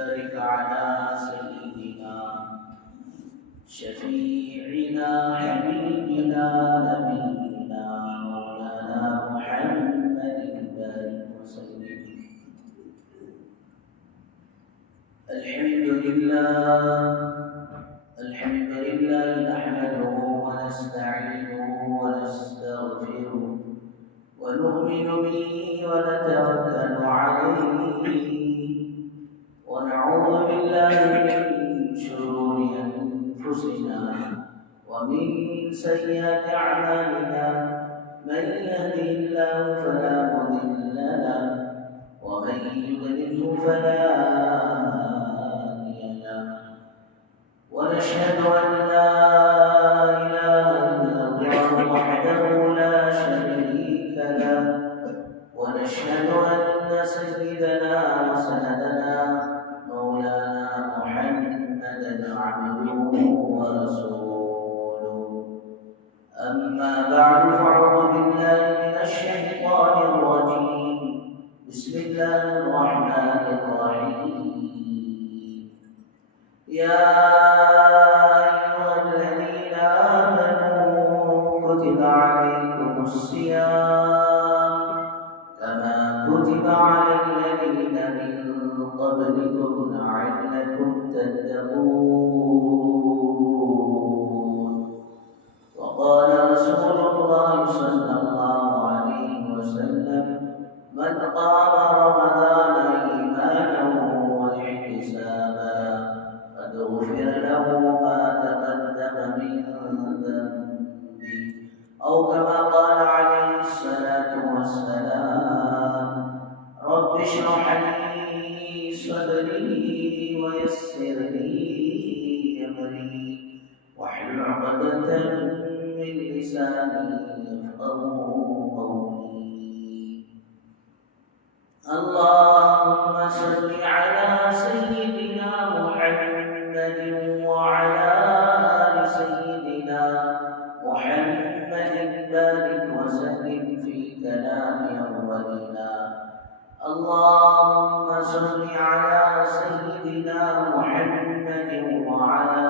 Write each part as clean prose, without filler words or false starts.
بارك على سيدنا شفيعنا حبيبنا نبينا مولانا محمد بارك وسلم. الحمد لله نحمده ونستعينه ونستغفره ونؤمن به ونتوكل عليه ونعوذ بالله من شرور أنفسنا ومن سيئات أعمالنا. من يهده الله فلا مضل له ومن يضلل فلا هادي له. ونشهد أن لا إله إلا الله وحده لا شريك له. ونشهد أن سيدنا وسندنا مولانا محمدا عبده ورسوله. أما بعد فأعوذ بالله من الشيطان الرجيم. بسم الله الرحمن الرحيم. يا أيها الذين آمنوا كتب عليكم الصيام كما كتب على الذين من قبلكم لعلكم تتقون. وقال رسول الله صلى الله عليه وسلم: من قام رمضان إيمانا واحتسابا قد غفر له ما تقدم من ذنبه، أو كما قال عليه الصلاة والسلام: رب اشرح لي صدري ويسر لي أمري واحلل عقدة من لساني يفقهوا قولي. اللهم صل على سيدنا محمد وعلى آل سيدنا محمد بارك وسلم في كلام أولنا. اللهم صل على سيدنا محمد وعلى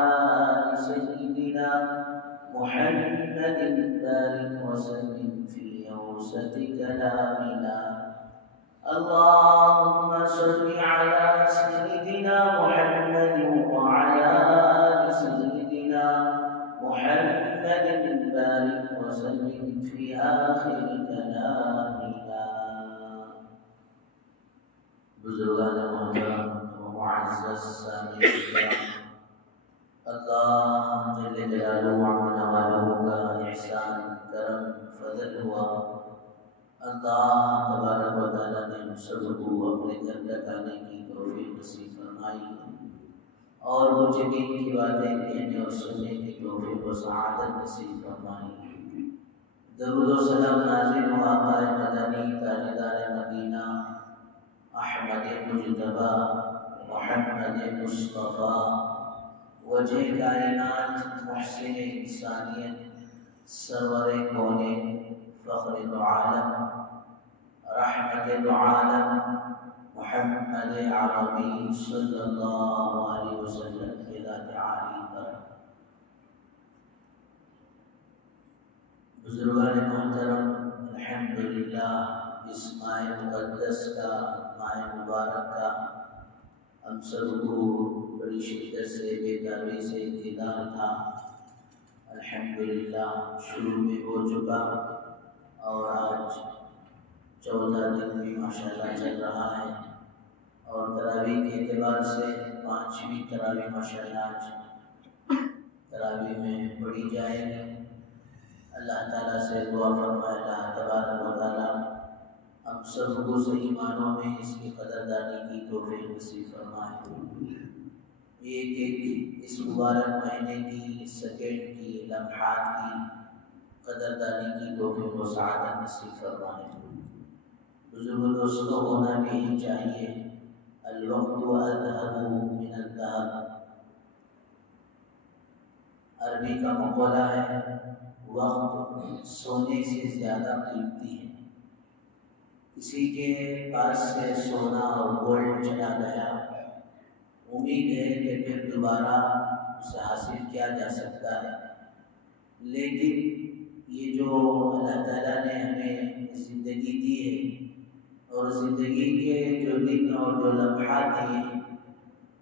آل سيدنا محمد بارك وسلم في أوسط كلامنا. اللهم صل على سيدنا محمد وعلى آل سيدنا محمد بارك وسلم في آخر كلامنا. بزرگان محترم و معزز سامعین، اللہ جل جلالہ و عظمہ کا احسان کرم فضل ہوا. اللہ تبارک و تعالیٰ نے ہم سب کو اپنے گھر تک آنے کی توفیق نصیب فرمائی اور مجھے دین کی باتیں کہنے اور سننے کی توفیق و سعادت نصیب فرمائی. درود و سلام نازل ہو آقا مدنی تاجدار مدینہ احمد مجتبی محمد مصطفیٰ وجہ کائنات محسن انسانیت سرور کونین فخر العالم رحمت العالم محمد عربی صلی اللہ علیہ وسلم کی ذات عالی پر. بزرگان محترم، الحمدللہ اس ماہ مقدس کا، ماہ مبارک کا ہم سب کو بڑی شدت سے بیتابی سے انتظار تھا. الحمدللہ شروع میں ہو چکا اور آج 14 دن بھی ماشاءاللہ چل رہا ہے اور تراویح کے اعتبار سے 5ویں تراویح ماشاءاللہ آج تراویح میں پڑھی جائے گی. اللہ تعالیٰ سے دعا فرمائے اللہ تبارک و تعالیٰ ہم سب کو صحیح معنوں میں اس کی قدردانی کی توفیق نصیب فرمائے. ایک اس مبارک مہینے کی، سیکنڈ کی، لمحات کی قدردانی کی توفیق و سعادت نصیب فرمائے. بزرگ دوستوں، ہونا بھی چاہیے. الوقت اذهب من الذهب، عربی کا مقولہ ہے وقت سونے سے زیادہ قیمتی ہے. کسی کے پاس سے سونا اور گولڈ چلا گیا امید ہے کہ پھر دوبارہ اسے حاصل کیا جا سکتا ہے، لیکن یہ جو اللہ تعالیٰ نے ہمیں زندگی دی ہے اور زندگی کے جو دن اور جو لمحات ہیں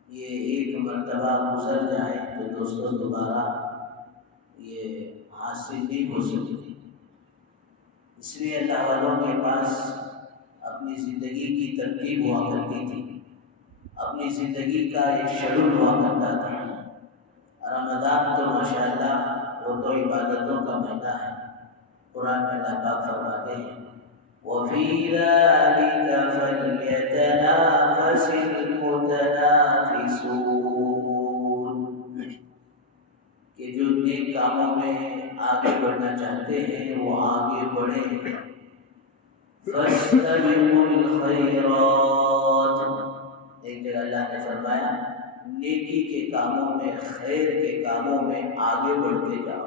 یہ ایک مرتبہ گزر جائیں تو دوستوں دوبارہ یہ حاصل نہیں ہو سکتی۔ اس لیے اللہ والوں کے پاس اپنی زندگی کی ترتیب ہوا کرتی تھی، اپنی زندگی کا ایک شیڈول ہوا کرتا تھا۔ رمضان تو ماشاءاللہ وہ تو عبادتوں کا مہینہ ہے۔ قرآن میں اللہ پاک فرماتے ہیں وَفِي ذَلِكَ فَلْيَتَنَافَسِ الْمُتَنَافِسُونَ، کہ جو نیک کاموں میں آگے بڑھنا چاہتے ہیں وہ آگے بڑھیں۔ فَاسْتَبِقُوا الْخَيْرَاتِ، ایک جگہ اللہ نے فرمایا نیکی کے کاموں میں، خیر کے کاموں میں آگے بڑھتے جاؤ۔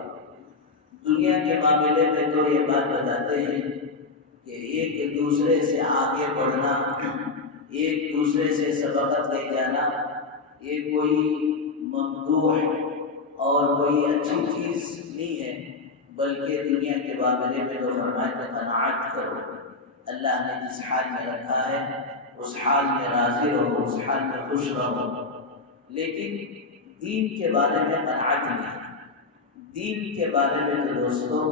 دنیا کے معاملے میں تو یہ بات بتاتے ہیں کہ ایک دوسرے سے آگے بڑھنا، ایک دوسرے سے سبقت لے جانا، یہ کوئی ممدوح اور کوئی اچھی چیز نہیں ہے، بلکہ دنیا کے معاملے میں تو فرمایا کہ قناعت کرو، اللہ نے جس حال میں رکھا ہے اس حال میں راضی رہو، اس حال میں خوش رہو۔ لیکن دین کے بارے میں قناعت نہیں، دین کے بارے میں تو دوستوں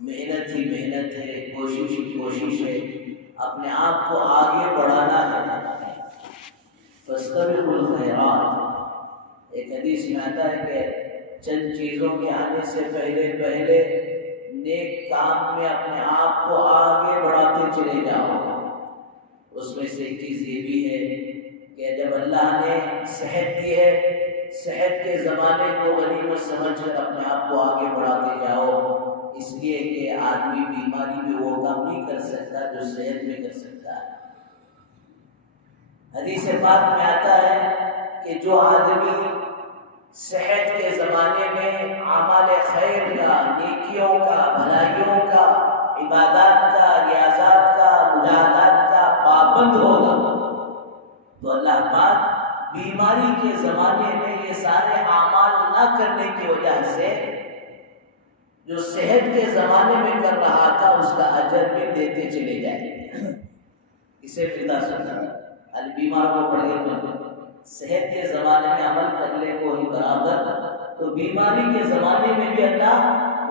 محنت ہی محنت ہے، کوشش ہی کوشش ہے، اپنے آپ کو آگے بڑھانا ہے۔ فاستبقوا الخیرات، ایک حدیث میں آتا ہے کہ چند چیزوں کے آنے سے پہلے نیک کام میں اپنے آپ کو آگے بڑھاتے چلے جاؤ۔ اس میں سے ایک چیز یہ بھی ہے کہ جب اللہ نے صحت دی ہے، صحت کے زمانے کو غنیمت سمجھ کر اپنے آپ کو آگے بڑھاتے جاؤ، اس لیے کہ آدمی بیماری میں وہ کام نہیں کر سکتا جو صحت میں کر سکتا ہے۔ حدیث پاک میں آتا ہے کہ جو آدمی صحت کے زمانے میں اعمال خیر کا، نیکیوں کا، بھلائیوں کا، عبادات کا، ریاضات کا، مجاہدات کا پابند ہوگا تو اللہ پاک بیماری کے زمانے میں یہ سارے اعمال نہ کرنے کی وجہ سے جو صحت کے زمانے میں کر رہا تھا اس کا اجر بھی دیتے چلے جائیں گے۔ اسے فدا سننا ابھی بیمار کو پڑ گئے تو صحت کے زمانے میں عمل کر لے کوئی برابر، تو بیماری کے زمانے میں بھی اللہ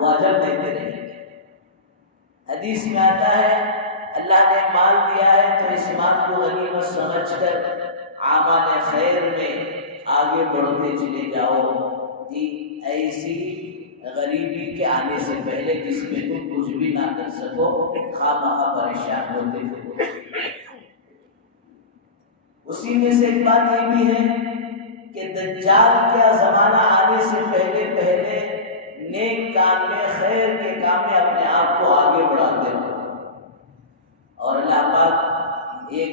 وہ اجر دیتے رہیں گے۔ حدیث میں آتا ہے اللہ نے مال دیا ہے تو اس مال کو غنیمت سمجھ کر اعمال خیر میں آگے بڑھتے چلے جاؤ۔ جی ایسی غریبی کے آنے سے پہلے جس میں تم کچھ بھی نہ کر سکو، خواہ پریشان ہوتے تھے۔ اسی میں سے ایک بات یہ بھی ہے کہ دجال کا زمانہ آنے سے پہلے نیک کام میں، خیر کے کام میں اپنے آپ کو آگے بڑھاتے رہو۔ اور اللہ پاک ایک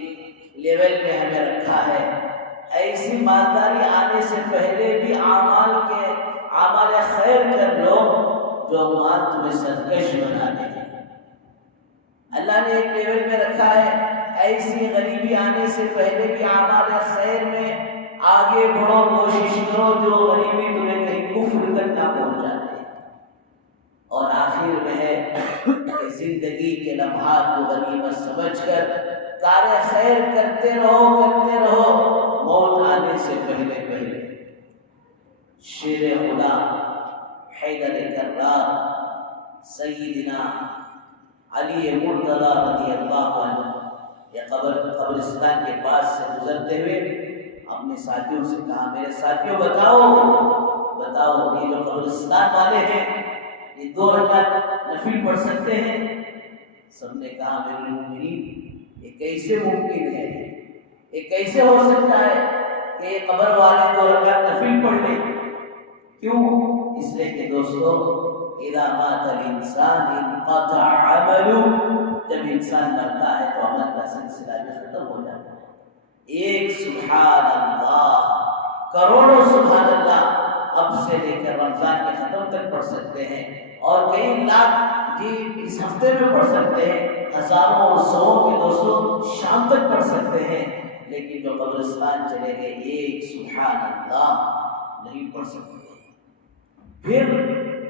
لیول میں ہمیں رکھا ہے، ایسی مالداری آنے سے پہلے بھی اعمال خیر کر لو جو مال تمہیں سرکش بنا دے گا۔ اللہ نے ایک لیول میں رکھا ہے، ایسی غریبی آنے سے پہلے بھی اعمال خیر میں آگے بڑھو، کوشش کرو جو غریبی تمہیں کہیں کفر تک نہ پہنچا دے۔ اور آخر میں ہے کہ زندگی کے لمحات کو غنیمت سمجھ کر کار خیر کرتے رہو موت آنے سے پہلے۔ شیر خدا حیدر کرار سیدنا علی مرتضیٰ رضی اللہ عنہ یہ قبرستان کے پاس سے گزرتے ہوئے اپنے ساتھیوں سے کہا، میرے ساتھیوں بتاؤ یہ جو قبرستان والے ہیں یہ 2 رکعت نفل پڑھ سکتے ہیں؟ سب نے کہا میرے المومنین یہ کیسے ممکن ہے، یہ کیسے ہو سکتا ہے کہ یہ قبر والے 2 رکعت نفل پڑھ لیں؟ کیوں؟ اس لیے کہ دوستو اذا مات الانسان انقطع عمله، جب انسان مرتا ہے تو عمل کا سلسلہ بھی ختم ہو جاتا ہے۔ ایک سبحان اللہ، کروڑوں سبحان اللہ اب سے لے کر رمضان کے ختم تک پڑھ سکتے ہیں، اور کئی لاکھ اس ہفتے میں پڑھ سکتے ہیں، ہزاروں اور سووں کے دوستوں شام تک پڑھ سکتے ہیں، لیکن جو قبرستان چلے گئے ایک سبحان اللہ نہیں پڑھ سکتے۔ پھر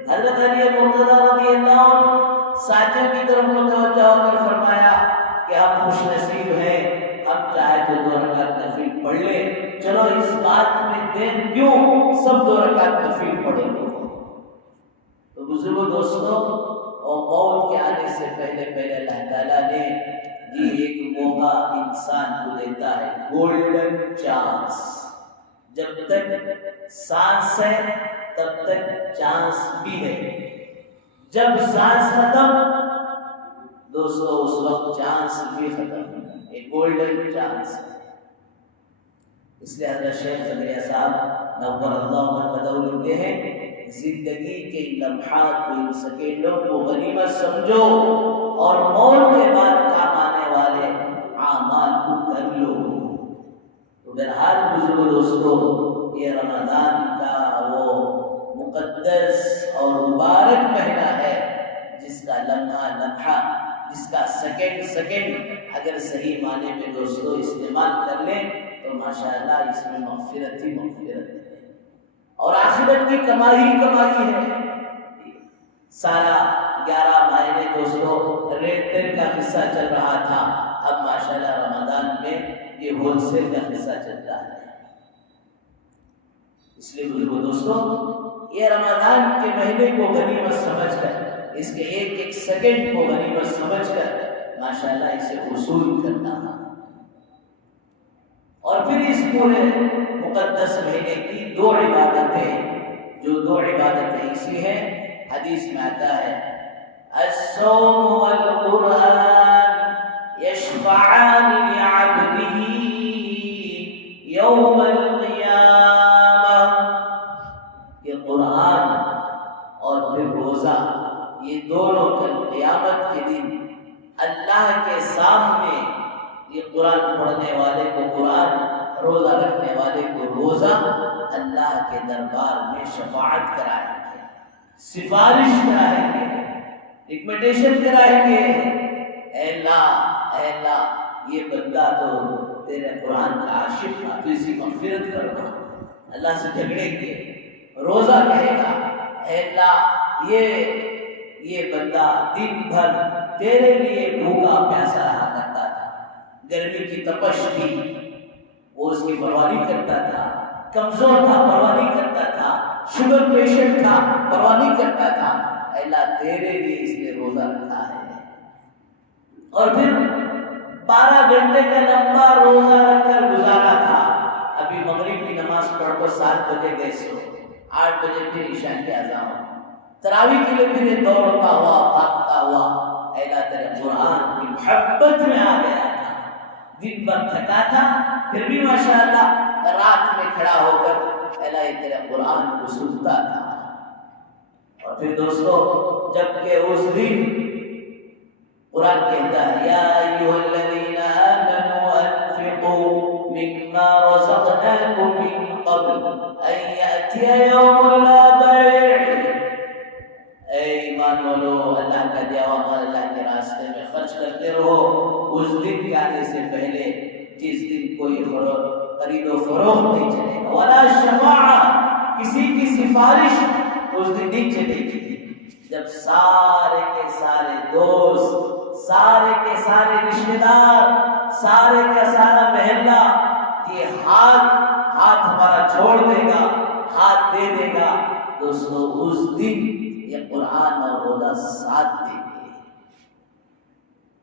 حضرت علی مرتضیٰ رضی اللہ عنہ ساتھیوں کی طرف متوجہ ہو کر فرمایا کہ ہم خوش نصیب ہیں، ہم چاہے تو 2 رکعت نفل پڑھ لیں، چلو اس بات میں دیر کیوں، سب 2 رکعت نفل پڑھیں گے۔ تو بزرگوں دوستوں، اور موت کے آنے سے پہلے اللہ تعالیٰ نے یہ ایک موقع انسان کو دیتا ہے، گولڈن چانس۔ جب تک سانس ہے تب تک چانس بھی ہے، جب سانس ختم دوستو اس وقت چانس بھی ختم، ایک گولڈن چانس ہے۔ اس لیے حضرت شیخ زکریا صاحب نور اللہ مرقدہ لکھتے ہیں، زندگی کے لمحات کو، ان سیکنڈوں کو غنیمت سمجھو اور موت کے بعد کام آنے والے اعمال کو کر لو۔ تو بہرحال بزرگ دوستو، یہ رمضان کا وہ مقدس اور مبارک مہینہ ہے جس کا لمحہ، جس کا سیکنڈ اگر صحیح معنی میں دوستو استعمال کر لیں تو ماشاءاللہ اس میں مغفرت ہی مغفرت ہے اور آخرت کی کمائی ہے۔ سارا 11 مہینے دوستو رینٹل کا حصہ چل رہا تھا، اب ماشاءاللہ رمضان میں یہ ہول سیل کا حصہ چلتا ہے۔ اس لیے بزرگوں دوستو، یہ رمضان کے مہینے کو غنیمت سمجھ کر، اس کے ایک سیکنڈ کو غنیمت سمجھ کر ماشاءاللہ اسے وصول کرنا، اور پھر اس پورے مقدس مہینے کی 2 عبادتیں، جو 2 عبادتیں اسی ہیں، حدیث میں آتا ہے الصوم والقرآن یشفعان لعبده یوم القیامہ، کہ قرآن اور پھر روزہ، یہ دونوں کل قیامت کے دن اللہ کے سامنے، یہ قرآن پڑھنے والے کو قرآن، روزہ رکھنے والے کو روزہ، اللہ کے دربار میں شفاعت کرائیں گے، سفارش کرائیں گے، ریکمنڈیشن کرائیں گے، اے اللہ یہ بندہ تو تیرے قرآن کا عاشق تھا، تو اسی مغفرت فرما۔ اللہ سے جھگڑیں گے، روزہ کہے گا اے اللہ یہ بندہ دن بھر تیرے لیے بھوکا پیاسا رہا کرتا تھا، گرمی کی تپش تھی، وہ اس کی پرواہ نہیں کرتا تھا، کمزور تھا پرواہ نہیں کرتا تھا، شوگر پیشنٹ تھا پرواہ نہیں کرتا تھا، اے اللہ تیرے لیے اس نے روزہ رکھا ہے۔ اور پھر 12 گھنٹے کا لمبا روزہ رکھ کر گزارا تھا، ابھی مغرب کی نماز پڑھ کر 7 بجے گئے سو، 8 بجے پھر عشاء کی اذان، تراویح کے لیے پھر یہ دوڑتا ہوا بھاگتا ہوا اے اللہ تیرے قرآن کی محبت میں آ گیا تھا، دن بھر تھکا تھا پھر بھی ماشاءاللہ رات میں کھڑا ہو کر اے اللہ تیرے قرآن کو سنتا تھا۔ اور پھر دوستو، جب کہ اس دن قرآن کہتا ہے یا ایھا الذین آمنوا انفقوا مما رزقناکم من قبل ان یأتی یوم لا بیع، اے ایمان والو اللہ کا دیا ہوا مال اللہ کے راستے میں خرچ کرتے رہو، اس دن کے آنے سے پہلے جس دن کوئی خرید و فروخت نہیں چلے گا، ولا شفاعہ، کسی کی سفارش اس دن نہیں چلے گی، جب سارے کے سارے دوست، سارے کے سارے رشتہ دار، سارے کا سارا محلہ یہ ہاتھ ہمارا چھوڑ دے گا، ہاتھ دے دے گا، دوستو اس دن یہ قرآن اور روزہ ساتھ دیں گے۔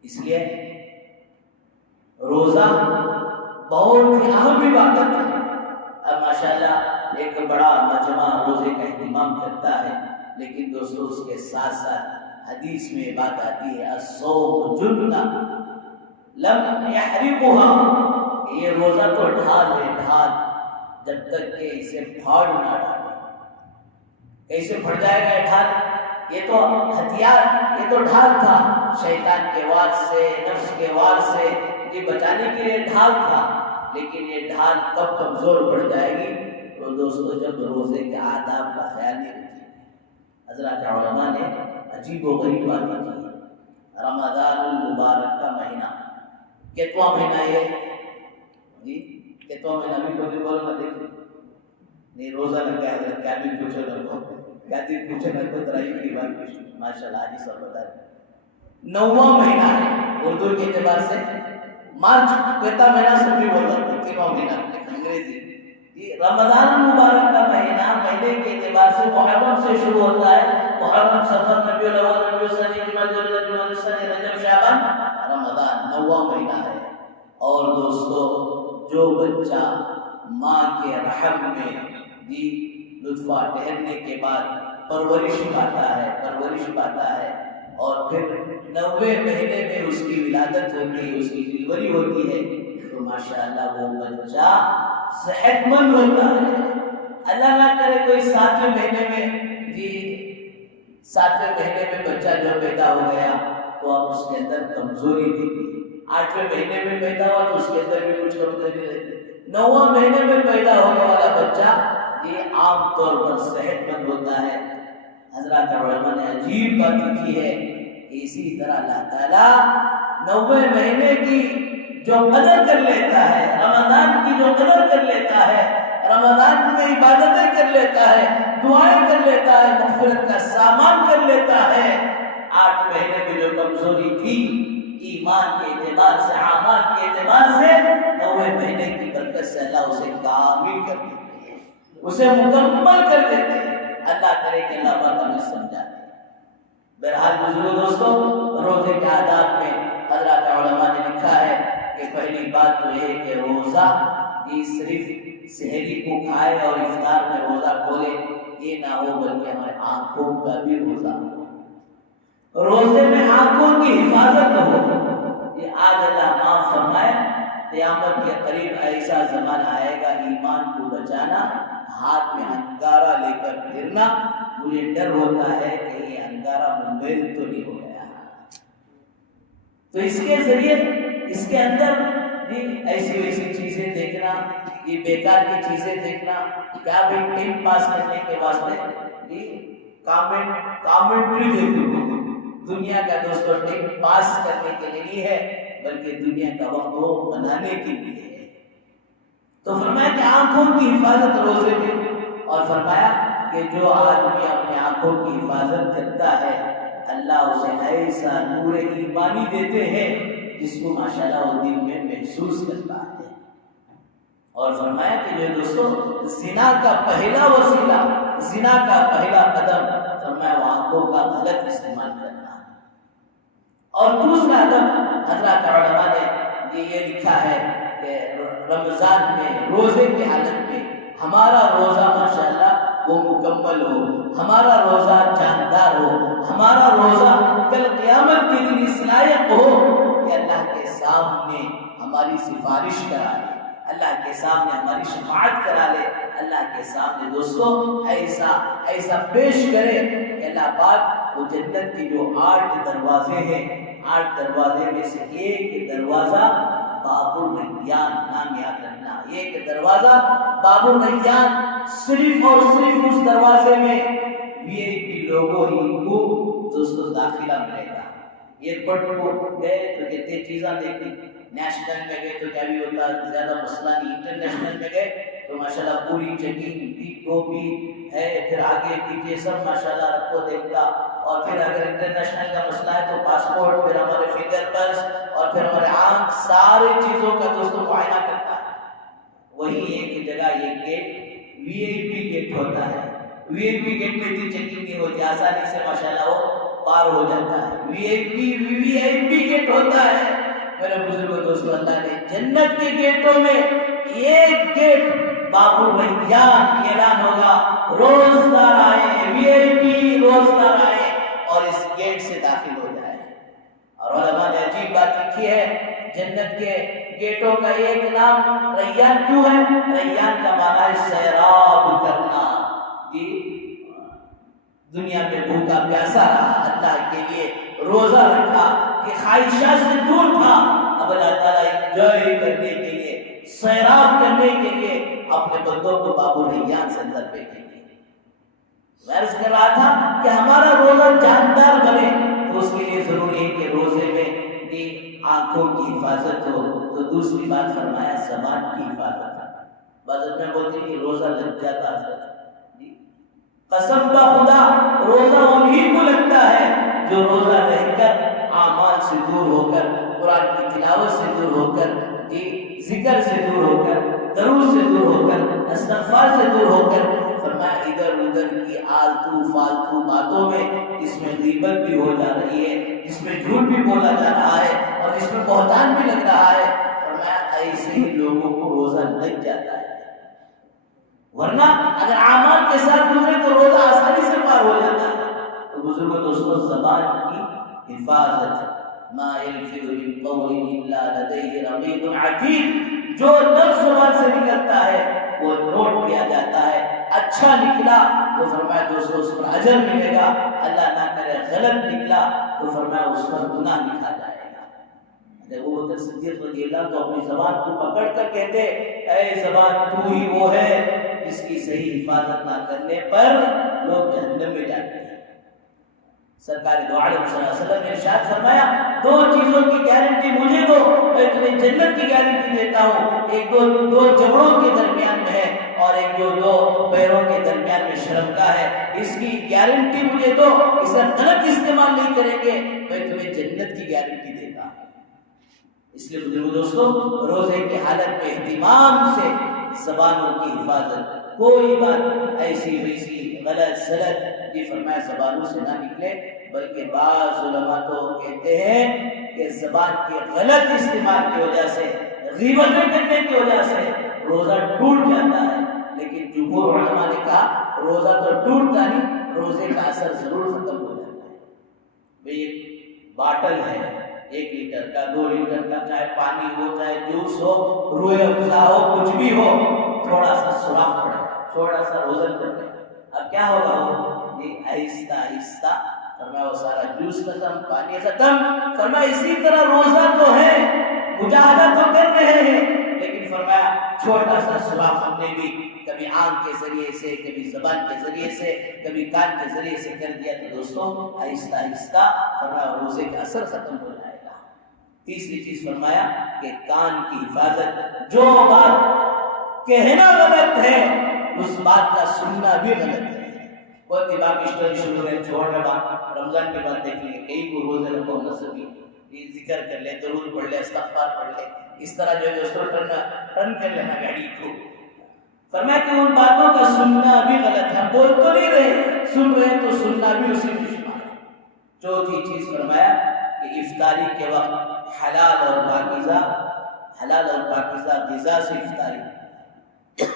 اس لیے روزہ بہت ہی اہم عبادت ہے۔ اب ماشاءاللہ ایک بڑا مجمع روزے کا اہتمام کرتا ہے، لیکن دوستو اس کے ساتھ ساتھ حدیث میں بات آتی ہے الصوم جنہ لم یحرقها، یہ روزہ تو ڈھال ہے، ڈھال، جب تک کہ اسے پھاڑ نہ ڈالے۔ کیسے پھٹ جائے گا یہ ڈھال؟ یہ تو ہتھیار، یہ تو ڈھال تھا، شیطان کے وار سے، نفس کے وار سے یہ بچانے کے لیے ڈھال تھا، لیکن یہ ڈھال کب کمزور پڑ جائے گی؟ تو دوستو جب روزے کے آداب کا خیال نہیں رکھیں۔ حضرات علماء نے عجیب و غریب باتیں کی۔ رمضان المبارک کا مہینہ کتواں مہینہ یہ؟ جی کتوا مہینہ بھی کوئی بولو نہ دیکھیں نہیں روزہ لگا ہے کیا بھی پوچھو نہ کیا دن پوچھو نہ کو ترائی کی بات پوچھو ماشاءاللہ آج ہی سب بتا رہے 9واں مہینہ ہے اردو کے اعتبار سے مارچ کہتا مہینہ سب بھی بول رہا ہے 3واں مہینہ انگریزی رمضان مبارک کا مہینہ مہینے کے اعتبار سے محرم سے شروع ہوتا ہے محرم صفر ربیع الاول ربیع الثانی جمادی الاولى جمادی الثانی رجب شعبان رمضان 9واں مہینہ ہے اور دوستو جو بچہ ماں کے رحم میں جی نطفہ ٹھہرنے کے بعد پرورش پاتا ہے اور پھر 90 مہینے میں اس کی ولادت ہوتی ہے اس کی ڈلیوری ہوتی ہے تو ماشاءاللہ وہ بچہ صحت مند ہوتا ہے اللہ نہ کرے کوئی 7ویں مہینے میں جی 7ویں مہینے میں بچہ جو پیدا ہو گیا تو اب اس کے اندر کمزوری رہتی 8ویں مہینے میں پیدا ہوا تو اس کے اندر بھی کچھ کمزوری رہتی 9واں مہینے میں پیدا ہونے والا بچہ یہ عام طور پر صحت مند ہوتا ہے حضرات علماء نے عجیب بات لکھی ہے کہ اسی طرح اللہ تعالیٰ 90 مہینے کی جو قدر کر لیتا ہے رمضان کی جو قدر کر لیتا ہے رمضان میں عبادتیں کر لیتا ہے دعائیں کر لیتا ہے مغفرت کا سامان کر لیتا ہے 8 مہینے میں جو کمزوری تھی ایمان کے اعتبار سے اعمال کے اعتبار سے 90 مہینے کی برکت سے اللہ اسے کامل کر دیتے ہیں اسے مکمل کر دیتے ہیں اللہ کرے کہ اللہ پاک ہمیں سمجھا دے بہرحال بزرگو دوستو روزے کے آداب میں حضرات علماء نے لکھا ہے کہ پہلی بات تو یہ ہے کہ روزہ یہ صرف سحری کو کھائے اور افطار میں روزہ کھولے یہ نہ ہو بلکہ ہمارے آنکھوں کا بھی روزہ ہو روزے میں آنکھوں کی حفاظت ہو یہ آج اللہ معاف فرمائے قیامت کے قریب ایسا زمانہ آئے گا ایمان کو بچانا ہاتھ میں انگارہ لے کر پھرنا مجھے ڈر ہوتا ہے کہ یہ انگارہ موبائل تو نہیں ہو گیا تو اس کے ذریعے اس کے اندر ایسی ویسی چیزیں دیکھنا یہ بیکار کی چیزیں دیکھنا کیا بھی ٹائم پاس کرنے کے واسطے کامنٹری دیکھو دنیا کا دوستو ٹائم پاس کرنے کے لیے نہیں ہے بلکہ دنیا کا وقت وہ بنانے کے لیے ہے تو فرمایا کہ آنکھوں کی حفاظت روزے میں اور فرمایا کہ جو آدمی اپنے آنکھوں کی حفاظت کرتا ہے اللہ اسے ایسا نور ایمانی دیتے ہیں جس کو ماشاءاللہ وہ دل میں محسوس کرتا ہے اور فرمایا کہ جو دوستو زنا کا پہلا وسیلہ زنا کا پہلا قدم فرمایا وہ آنکھوں کا غلط استعمال کرنا اور دوسرا ادب حضرات علماء نے یہ لکھا ہے کہ رمضان میں روزے کی حالت میں ہمارا روزہ ماشاءاللہ وہ مکمل ہو ہمارا روزہ جاندار ہو ہمارا روزہ کل قیامت کے دن اس لائق ہو کہ اللہ کے سامنے ہماری سفارش کرا لے اللہ کے سامنے ہماری شفاعت کرا لے اللہ کے سامنے دوستو ایسا پیش کرے کہ اللہ پاک وہ جنت کی جو 8 دروازے ہیں 8 دروازے میں سے ایک دروازہ باب الریان نام یاد رکھنا ایک دروازہ باب الریان صرف اور صرف اس دروازے میں VIP لوگوں ہی کو دوستو داخلہ ملے گا ایئرپورٹ کو گئے تو کتنے چیزاں دیکھی نیشنل میں گئے تو کیا بھی ہوتا زیادہ مسئلہ نہیں انٹرنیشنل میں گئے تو ماشاءاللہ پوری چیکنگ بھی ہے پھر آگے پیچھے سب ماشاءاللہ رکھو دیکھتا اور پھر اگر انٹرنیشنل کا مسئلہ ہے تو پاسپورٹ پھر ہمارے فنگر پرس اور پھر ہمارے آنکھ سارے چیزوں کا دوستوں معائنہ کرتا ہے وہی ایک جگہ یہ گیٹ VIP گیٹ ہوتا ہے VIP گیٹ میں اتنی چیکنگ نہیں ہوتی آسانی سے ماشاءاللہ وہ پار ہو جاتا ہے VIP گیٹ ہوتا ہے میرے بزرگوں دوستو اللہ نے جنت کے گیٹوں میں ایک گیٹ باب الریان اعلان ہوگا روزدار آئے VIP روزدار آئے اور اس گیٹ سے داخل ہو جائے اور علماء نے عجیب بات لکھی ہے جنت کے گیٹوں کا ایک نام ریان کیوں ہے ریان کا معنی ہے سیراب کرنا جی دنیا میں بھوکا پیاسا رہا اللہ کے لیے روزہ رکھا کہ خواہشات سے دور تھا اب اللہ تعالیٰ انجوائے کرنے کے لیے سیراب کرنے کے لیے اپنے بندوں کو باب الریان سے اندر بھیجیں گے میں عرض کر رہا تھا کہ ہمارا روزہ جاندار بنے تو اس کے لیے ضروری ہے کہ روزے میں آنکھوں کی حفاظت ہو، تو دوسری بات فرمایا زبان کی حفاظت ہے۔ بعض میں بولتے ہیں روزہ لگ جاتا ہے، قسم کا خدا روزہ انہی کو لگتا ہے جو روزہ رہ کر اعمال سے دور ہو کر، قرآن کی تلاوت سے دور ہو کر، ذکر سے دور ہو کر، درود سے دور ہو کر، استغفار سے دور ہو کر، فرمایا ادھر ادھر کی آلتو فالتو باتوں میں، جس میں غیبت بھی ہو جا رہی ہے، جس میں جھوٹ بھی بولا جا رہا ہے اور جس میں بہتان بھی لگ رہا ہے، فرمایا ایسے ہی لوگوں کو روزہ لگ جاتا ہے۔ ورنہ اگر اعمال کے ساتھ گزرے تو روزہ آسانی سے پار ہو جاتا ہے۔ تو بزرگوں دوستوں، زبان کی حفاظت، ما یلفظ من قول الا لدیہ رقیب عتید، جو لفظ زبان سے نکلتا ہے وہ نوٹ کیا جاتا ہے، اچھا نکلا تو فرمایا دوستوں اس پر اجر ملے گا، اللہ نہ کرے غلط نکلا تو فرمایا اس پر گناہ لکھا جائے گا۔ ابو بکر صدیق رضی اللہ تو اپنی زبان کو پکڑ کر کہتے، اے زبان تو ہی وہ ہے جس کی صحیح حفاظت نہ کرنے پر لوگ جہنم میں جاتے ہیں۔ سرکار دو عالم صلی اللہ علیہ وسلم نے ارشاد فرمایا، دو چیزوں کی گارنٹی مجھے دو، میں تمہیں جنت کی گارنٹی دیتا ہوں، ایک دو جبڑوں کے درمیان میں ہے اور ایک دو پیروں کے درمیان میں شرمگاہ ہے، اس کی گارنٹی مجھے دو، اسے غلط استعمال نہیں کریں گے، میں تمہیں جنت کی گارنٹی دیتا ہوں۔ اس لیے بزرگوں دوستوں، روزے کی حالت میں اہتمام سے زبانوں کی حفاظت، کوئی بات ایسی ویسی غلط سلط یہ فرمایا زبانوں سے نہ نکلے، بلکہ بعض علماء تو کہتے ہیں کہ زبان کے غلط استعمال کی وجہ سے، غیبتیں کرنے کی وجہ سے روزہ ٹوٹ جاتا ہے، لیکن جمہور علماء نے کہا روزہ تو ٹوٹتا نہیں، روزے کا اثر ضرور ختم ہو جاتا ہے۔ بھئی ایک باٹل ہے 1 لیٹر کا 2 لیٹر کا، چاہے پانی ہو چاہے جوس ہو روح افزا ہو کچھ بھی ہو، تھوڑا سا سوراخ پڑ گیا، تھوڑا سا روزن پڑ گیا، اب کیا ہوگا؟ یہ آہستہ آہستہ فرمایا وہ سارا جوس ختم، پانی ختم۔ فرمایا اسی طرح روزہ تو ہے، مجاہدہ تو کر رہے ہیں، لیکن فرمایا چھوٹا سا سوراخ ہم نے بھی کبھی آنکھ کے ذریعے سے، کبھی زبان کے ذریعے سے، کبھی کان کے ذریعے سے کر دیا تو دوستوں آہستہ آہستہ فرمایا روزے کا اثر ختم ہو جائے گا۔ تیسری چیز فرمایا کہ کان کی حفاظت، جو بات کہنا غلط ہے اس بات کا سننا بھی غلط ہے۔ بہت ہی باقی اسٹوری شروع ہے، چھوڑ رہا بات رمضان کے بعد دیکھ لیں، کئی کو روزے رکھو نصبی یہ ذکر کر لے، درود پڑھ لے، استغفار پڑھ لے، اس طرح جو ہے دوستوں ٹرن کر لینا گاڑی کو۔ فرمایا کہ ان باتوں کا سننا بھی غلط ہے، ہم بول تو نہیں رہے، سن رہے تو سننا بھی اسی میں شمار ہے۔ چوتھی چیز فرمایا کہ افطاری کے وقت حلال اور پاکیزہ غذا سے افطاری۔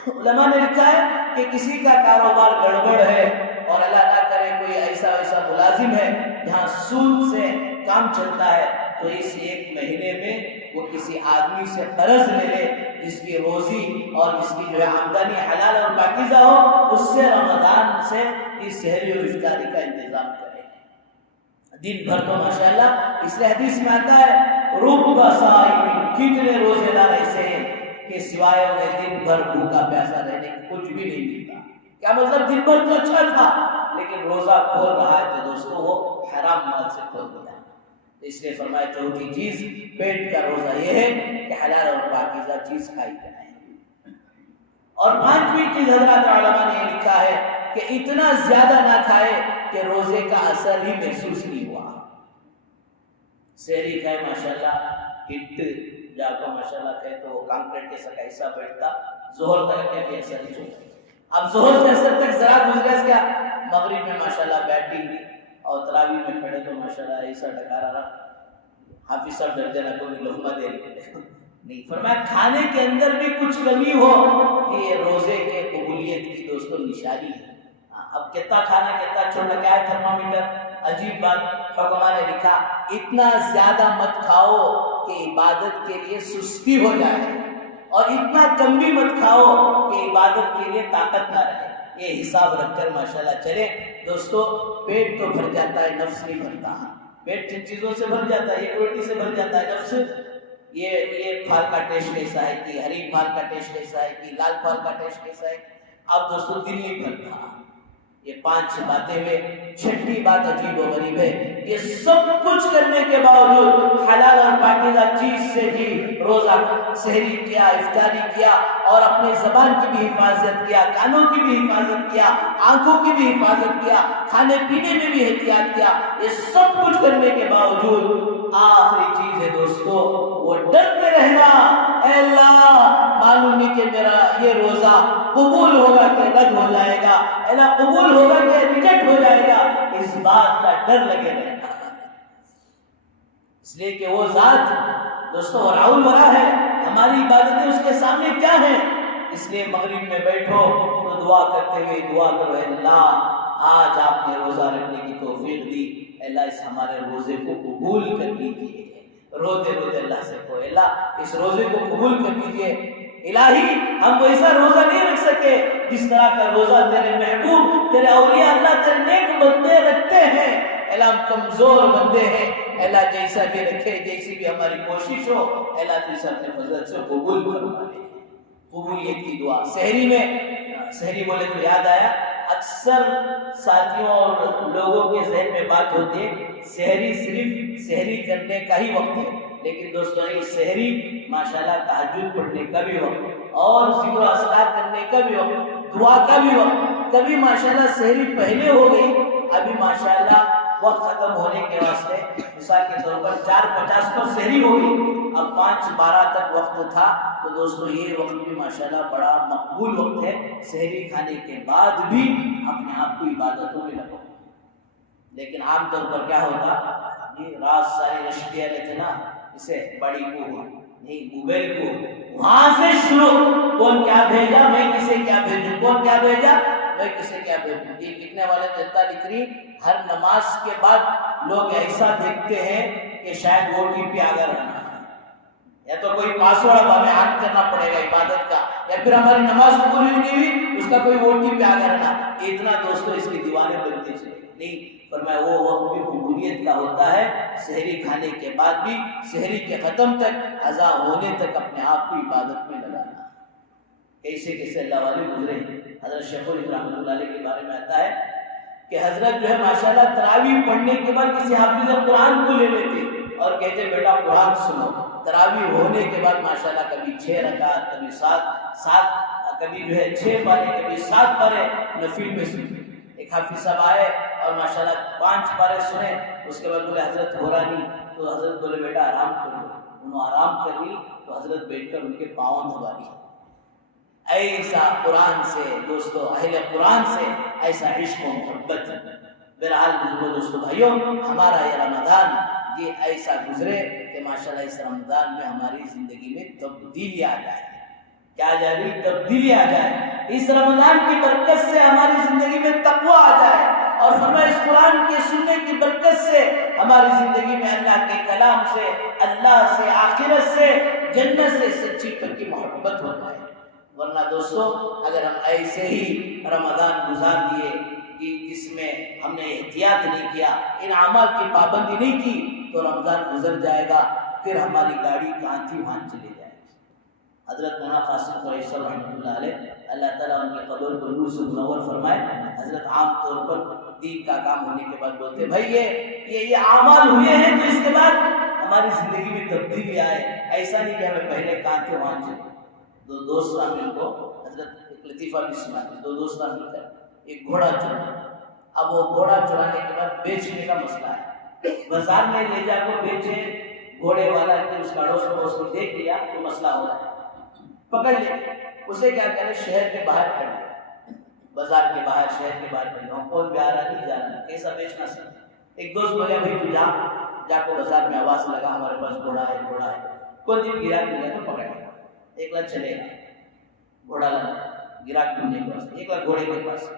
علماء نے لکھا ہے کہ کسی کا کاروبار گڑبڑ ہے اور اللہ نہ کرے کوئی ایسا ملازم ہے جہاں سود سے کام چلتا ہے، تو اس 1 مہینے میں وہ کسی آدمی سے قرض لے لے جس کی روزی اور جس کی جو ہے آمدنی حلال اور پاکیزہ ہو، اس سے رمضان سے اس سحری اور افطاری کا انتظام کرے۔ دن بھر تو ماشاءاللہ اس لیے حدیث میں آتا ہے رب صائم، کتنے روزے دار ایسے ہیں کہ سوائے انہیں دن بھر بھوکا پیاسا رہنے کچھ بھی نہیں ملتا۔ کیا مطلب دن بھر تو اچھا تھا لیکن روزہ کھول رہا ہے تو دوستوں وہ حرام مال سے کھول دیا۔ اس لیے فرمایا چوتھی چیز پیٹ کا روزہ یہ ہے کہ حلال اور پاکیزہ چیز کھائی جائے۔ اور 5ویں چیز حضرات علماء نے یہ لکھا ہے کہ اتنا زیادہ نہ کھائے کہ روزے کا اثر ہی محسوس نہیں ہوا۔ سحری کھائے ماشاءاللہ، ہٹ جا کو ماشاءاللہ کہے تو وہ کانکریٹ جیسا کیسا بیٹھتا، ظہر تک کے بھی اثر نہیں ہوتا۔ اب ظہر سے اثر تک ذرا گزرے کیا، مغرب میں ماشاءاللہ بیٹھیں گی اور تراویح میں کھڑے تو ماشاءاللہ ایسا ڈکارا رہا، حافظ صاحب ڈر دینا کوئی لقمہ دے رہے نہیں۔ فرمایا کھانے کے اندر بھی کچھ کمی ہو کہ یہ روزے کے قبولیت کی دوستوں نشانی ہے۔ اب کتنا کھانا کتنا چھوڑنا، کیا ہے تھرمامیٹر؟ عجیب بات، حکماء نے لکھا اتنا زیادہ مت کھاؤ کہ عبادت کے لیے سستی ہو جائے اور اتنا کم بھی مت کھاؤ کہ عبادت کے لیے طاقت نہ رہے۔ یہ حساب رکھ کر ماشاءاللہ چلے دوستو۔ پیٹ تو بھر جاتا ہے، نفس نہیں بھرتا۔ پیٹ جن چیزوں سے بھر جاتا ہے، 1 روٹی سے بھر جاتا ہے، نفس یہ پھال کا ٹیسٹ کیسا ہے کہ ہری پھال کا ٹیسٹ کیسا ہے کہ لال پھال کا ٹیسٹ کیسا ہے، اب دوستو دل نہیں بھرتا۔ یہ 5 باتیں ہوئے. چھٹی بات عجیب و غریب ہے، یہ سب کچھ کرنے کے باوجود حلال اور پاکیزہ چیز سے بھی روزہ سحری کیا، افطاری کیا، اور اپنے زبان کی بھی حفاظت کیا، کانوں کی بھی حفاظت کیا، آنکھوں کی بھی حفاظت کیا، کھانے پینے میں بھی احتیاط کیا. یہ سب کچھ کرنے کے باوجود آخری چیز ہے دوستو وہ ڈرتے رہنا. اے اللہ معلوم نہیں کہ میرا یہ روزہ قبول ہوگا کہ رد ہو جائے گا، اللہ قبول ہوگا کہ ریجیکٹ ہو جائے گا، اس بات کا ڈر لگے رہنا. اس لیے کہ وہ ذات دوستو وراء الورا ہے، ہماری عبادتیں اس کے سامنے کیا ہیں. اس لیے مغرب میں بیٹھو تو دعا کرتے ہوئے دعا کرو، اے اللہ آج آپ نے روزہ رکھنے کی توفیق دی، اللہ اس ہمارے روزے کو قبول کر لیجیے. روتے روتے اللہ سے کہو، اللہ اس روزے کو قبول کر لیجیے. الہی ہم ویسا روزہ نہیں رکھ سکے جس طرح کا روزہ تیرے محبوب، تیرے اولیاء اللہ، تیرے نیک بندے رکھتے ہیں. اللہ ہم کمزور بندے ہیں، اللہ جیسا بھی رکھے، جیسی بھی ہماری کوشش ہو، اللہ تو اسے اپنے فضل سے قبول فرما لے. قبولیت کی دعا. سحری میں سحری بولے تو یاد آیا، اکثر ساتھیوں اور لوگوں کے ذہن میں بات ہوتی ہے سحری صرف سحری کرنے کا ہی وقت ہے، لیکن دوستوں یہ سحری ماشاءاللہ تہجد پڑھنے کا بھی وقت، اور ذکر و اذکار کرنے کا بھی وقت، دعا کا بھی وقت. کبھی ماشاءاللہ سحری پہلے ہو گئی، ابھی ماشاءاللہ وقت ختم ہونے کے واسطے مثال کے طور پر 4:50 پر سحری ہو گئی، اب 5:12 تک وقت تھا. تو دوستو یہ وقت بھی ماشاءاللہ بڑا مقبول وقت ہے. سحری کھانے کے بعد بھی اپنے آپ کو عبادتوں میں لگو. لیکن عام طور پر کیا ہوتا، یہ رات ساری رشتیاں لیتے نا، اسے بڑی کو نہیں موبائل کو وہاں سے شروع، کون کیا بھیجا، میں کسے کیا بھیجوں، کون کیا بھیجا میں کسے کیا بھیجوں. یہ لکھنے والے جتنا لکھ رہی، ہر نماز کے بعد لوگ ایسا دیکھتے ہیں کہ شاید OTP آ رہنا ہے، یا تو کوئی پاسورڈ ہمیں آن کرنا پڑے گا عبادت کا، یا پھر ہماری نماز پوری نہیں ہوئی اس کا کوئی OTP آ رہنا. اتنا دوستو اس کی دیوانے بنتے چلے نہیں. فرمایا وہ وقت بھی قبولیت کا ہوتا ہے، سحری کھانے کے بعد بھی، سحری کے ختم تک، اذان ہونے تک اپنے آپ کو عبادت میں لگانا. کیسے کیسے اللہ والے گزرے. حضرت شیخ الہند رحمۃ اللہ علیہ کے بارے میں آتا ہے کہ حضرت جو ہے ماشاءاللہ تراویح پڑھنے کے بعد کسی حافظ قرآن کو لے لیتے اور کہتے بیٹا قرآن سنو. تراویح ہونے کے بعد ماشاءاللہ کبھی 6 رکعت، کبھی 7، کبھی جو ہے 6 پارے، کبھی 7 پارے نفل میں سنتے. ایک حافظ صاحب آئے اور ماشاءاللہ 5 پارے سنے، اس کے بعد بولے حضرت ہو رہا نہیں، تو حضرت بولے بیٹا آرام کرو. انہوں آرام کر لی تو حضرت بیٹھ کر ان کے پاؤں دبا لی. ایسا قرآن سے دوستو، اہل قرآن سے ایسا عشق و محبت. بہرحال بزرگوں دوستو بھائیوں، ہمارا یہ رمضان یہ ایسا گزرے کہ ماشاءاللہ اس رمضان میں ہماری زندگی میں تبدیلی آ جائے. کیا آ جائے؟ تبدیلی آ جائے. اس رمضان کی برکت سے ہماری زندگی میں تقویٰ آ جائے، اور فرمایا اس قرآن کے سننے کی برکت سے ہماری زندگی میں اللہ کے کلام سے، اللہ سے، آخرت سے، جنت سے سچی پکی محبت ہو جائے. ورنہ دوستو اگر ہم ایسے ہی رمضان گزار دیے کہ جس میں ہم نے احتیاط نہیں کیا، ان اعمال کی پابندی نہیں کی، تو رمضان گزر جائے گا، پھر ہماری گاڑی کہاں تھی وہاں چلے جائے گی. حضرت مولانا قاسم قریشی رحمۃ اللہ علیہ، اللہ تعالیٰ ان کے قبر کو نور سے منور فرمائے. حضرت عام طور پر دین کا کام ہونے کے بعد بولتے بھائی یہ اعمال ہوئے ہیں تو اس کے بعد ہماری زندگی میں تبدیلی آئے. ایسا نہیں کہ ہمیں پہلے کہاں تھے وہاں چلے. 2 دوست مل کو حضرت ایک لطیفہ بھی سناتے. 2 دوست مل کر ایک گھوڑا چرایا. اب وہ گھوڑا چرانے کے بعد بیچنے کا مسئلہ ہے. بازار میں لے جا کر بیچے، گھوڑے والا کہ اس کا اڑوس پڑوس کو دیکھ لیا تو مسئلہ ہو رہا ہے، پکڑ لے. اسے کیا کرے، شہر کے باہر کھڑ گیا، بازار کے باہر، شہر کے باہر کھڑ گیا. کون بھی آ رہا نہیں جا رہا، کیسا بیچنا سر. ایک دوست بولے بھائی تو جا کو بازار میں آواز لگا ہمارے پاس گھوڑا ہے، گھوڑا ہے. کوئی دن گراہک ملے تو پکڑ لے. ایک لاکھ چلے گا گھوڑا لانا، گراہک ڈھونڈنے کے واسطے 1 لاکھ گھوڑے کے پاس.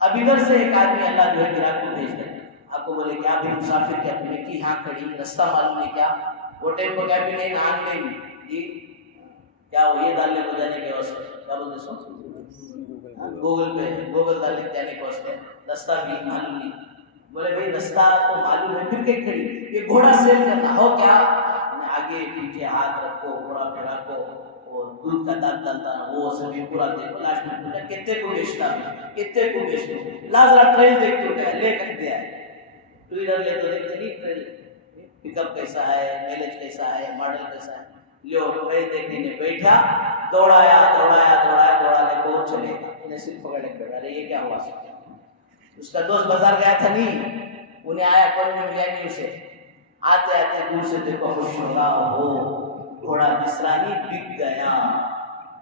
اب ادھر سے ایک آدمی اللہ جو ہے گراہک کو بھیج دیں. آپ کو بولے کیا بھی مسافر کیا تمہیں کی یہاں کھڑی، رستہ معلوم نہیں کیا، وہ ٹیمپو کیا بھی نہیں آن لائن جی کیا وہ یہ ڈالنے کو جانے کے واسطے کیا بولتے سو گوگل ڈالنے جانے کے واسطے رستہ بھی معلوم نہیں. بولے بھائی رستہ تو معلوم ہے پھر کہیں کھڑی، یہ گھوڑا سیل کرنا ہو کیا، آگے پیچھے ہاتھ رکھو، گھوڑا پھرا کو، دودھ کا دانت ڈالتا نا وہ زمین پورا دیکھو. لاش میں پوچھا کتنے کو بیچتا ہے, کتنے کو بیچ دو. لا ذرا ٹریل دیکھ تو کیا لے کر دیا ہے. ٹو ویلر لے تو دیکھتے نہیں ٹریل, پک اپ کیسا ہے, میلج کیسا ہے, ماڈل کیسا ہے. لو ٹریل دیکھنے نے بیٹھا, دوڑایا دوڑانے کو چلے گا. انہیں صرف پکڑنے کے بیٹھا, ارے یہ کیا ہوا. اس کا دوست بازار گیا تھا نہیں, انہیں آیا کوئی میں ملیا نہیں اسے. آتے آتے دور سے دیکھو خوش ہوگا ہو گھوڑا نصرانی بک گیا.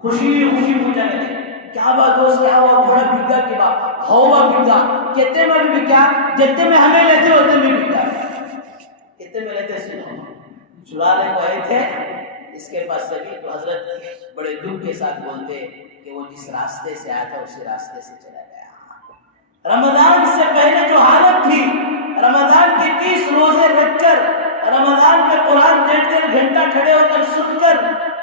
خوشی پوچھا کرے کیا بات دوست کیا ہوا, گھوڑا بک گیا کہ بات ہوا بک گیا. کہتے میں بھی بکیا, جتنے میں ہمیں لیتے ہوتے میں بک گیا. کہتے میں لیتے سنو چرانے کو آئے تھے اس کے پاس سبھی تو حضرت بڑے دکھ کے ساتھ بولتے کہ وہ جس راستے سے آیا تھا اسی راستے سے چلا گیا. رمضان سے پہلے جو حالت تھی, رمضان کے 30 روزے رکھ کر, رمضان میں قرآن 1.5 گھنٹہ کھڑے ہو کر سن کر,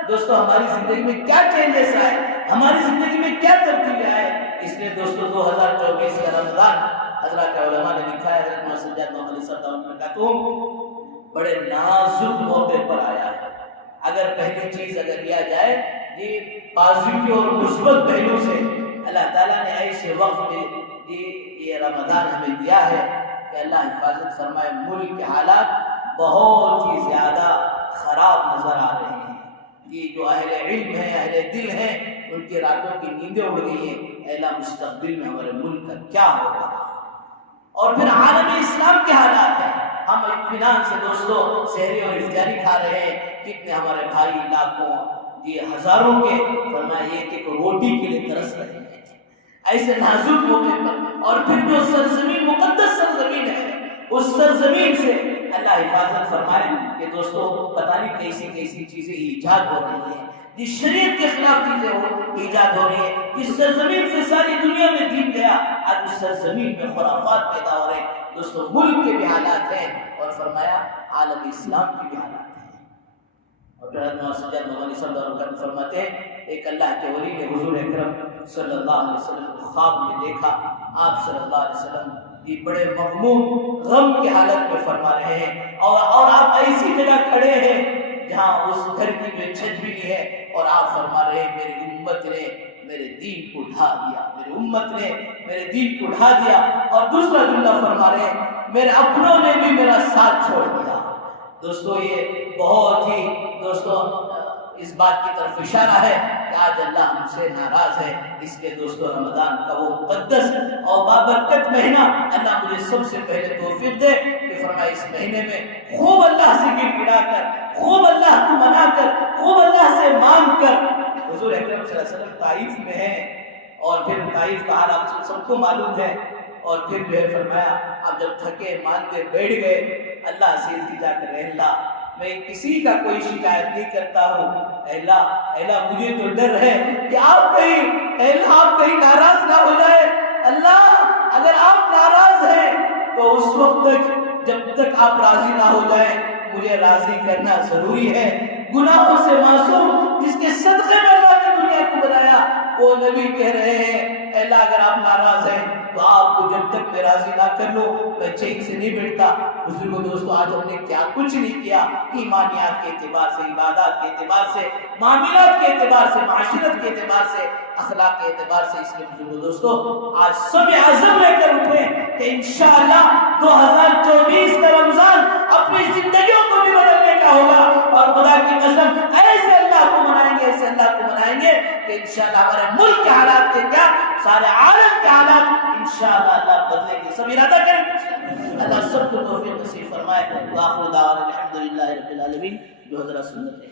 دوستو ہماری زندگی میں کیا چینجز آئے, ہماری زندگی میں کیا تبدیلی آئے. اس لیے دوستو 2024 کا رمضان حضرات علماء نے لکھا ہے, حضرت محمد سجاد محمد علی صاحب دعوت میں کہتا بڑے نازک موقع پر آیا ہے. اگر پہلی چیز اگر لیا جائے جی پازیٹیو اور مثبت پہلو سے, اللہ تعالیٰ نے ایسے وقت جی یہ رمضان ہمیں دیا ہے کہ اللہ حفاظت فرمائے. ملک کے حالات بہت ہی زیادہ خراب نظر آ رہے ہیں. یہ جو اہل علم ہیں, اہل دل ہیں, ان کی راتوں کی نیندیں اڑ گئی ہیں. اللہ مستقبل میں ہمارے ملک کا کیا ہوگا. اور پھر عالم اسلام کے حالات ہیں. ہم اطمینان سے دوستو سحری اور افطاری کھا رہے ہیں. کتنے ہمارے بھائی لاکھوں جی ہزاروں کے فرمائے کہ روٹی کے لیے ترس رہے ہیں ایسے نازک موقع پر. اور پھر جو سرزمین مقدس سرزمین ہے, اس سرزمین سے اللہ حفاظت فرمائے کہ دوستو پتہ نہیں کیسی چیزیں ایجاد ہو رہی ہیں, جس شریعت کے خلاف چیزیں ایجاد ہو رہی ہیں. جس سرزمین سے ساری دنیا میں دین گیا, آج اس سرزمین میں خرافات پیدا ہو رہے ہیں. دوستو ملک کے بھی حالات ہیں اور فرمایا عالم اسلام کی بھی حالات ہیں. اور حضرت محمد سجاد محمد علی صاحب دعوت فرماتے ہیں ایک اللہ کے ولی نے حضور اکرم صلی اللہ علیہ وسلم کو خواب میں دیکھا. آپ صلی اللہ علیہ وسلم یہ بڑے مغموم غم کی حالت میں فرما رہے ہیں, اور آپ ایسی جگہ کھڑے ہیں جہاں اس گھر کی جو چھت بھی نہیں ہے, اور آپ فرما رہے ہیں میری امت نے میرے دین کو ڈھا دیا, میری امت نے میرے دین کو ڈھا دیا. اور دوسرا جملہ فرما رہے ہیں میرے اپنوں نے بھی میرا ساتھ چھوڑ دیا. دوستو یہ بہت ہی دوستو اس بات کی طرف اشارہ ہے کہ آج اللہ ہم سے ناراض ہے. اس لیے دوستو رمضان کا وہ مقدس اور بابرکت مہینہ اللہ مجھے سب سے پہلے توفیق دے کہ فرمائے اس مہینے میں خوب اللہ سے گڑ گڑا کر, خوب اللہ کو منا کر, خوب اللہ سے مانگ کر. حضور اکرم صلی اللہ علیہ وسلم طائف میں ہیں, اور پھر طائف کا حال آپ سب کو معلوم ہے. اور پھر جو ہے فرمایا آپ جب تھکے مانتے بیٹھ گئے, اللہ سے التجا کرے اللہ میں کسی کا کوئی شکایت نہیں کرتا ہوں, اللہ مجھے تو ڈر ہے کہ آپ کہیں ناراض نہ ہو جائے. اللہ اگر آپ ناراض ہیں تو اس وقت تک جب تک آپ راضی نہ ہو جائیں مجھے راضی کرنا ضروری ہے. گناہوں سے معصوم جس کے صدقے میں اللہ نے دنیا کو بنایا, وہ نبی کہہ رہے ہیں اللہ اگر آپ ناراض ہیں تو آپ کو جب تک میں راضی نہ کر لوں میں چین سے نہیں بیٹھتا. بزرگوں دوستو آج ہم نے کیا کچھ نہیں کیا, ایمانیات کے اعتبار سے, عبادات کے اعتبار سے, معاملات کے اعتبار سے, معاشرت کے اعتبار سے, اخلاق کے اعتبار سے. اس لیے بزرگوں دوستو آج سب عزم لے کر اٹھیں کہ انشاءاللہ 2024 کا رمضان اپنی زندگیوں کو بھی بدلنے کا ہوگا. اور خدا کی قسم ایسے اللہ کو منائیں گے کہ انشاءاللہ ہمارے ملک کے حالات کے کیا سارے عالم کے حالات انشاءاللہ اللہ بدلیں گے. سب ارادہ کریں, اللہ سب کو توفیق نصیب فرمائے. وآخر دعوانا الحمدللہ رب العالمین. جو حضرات سنت ہے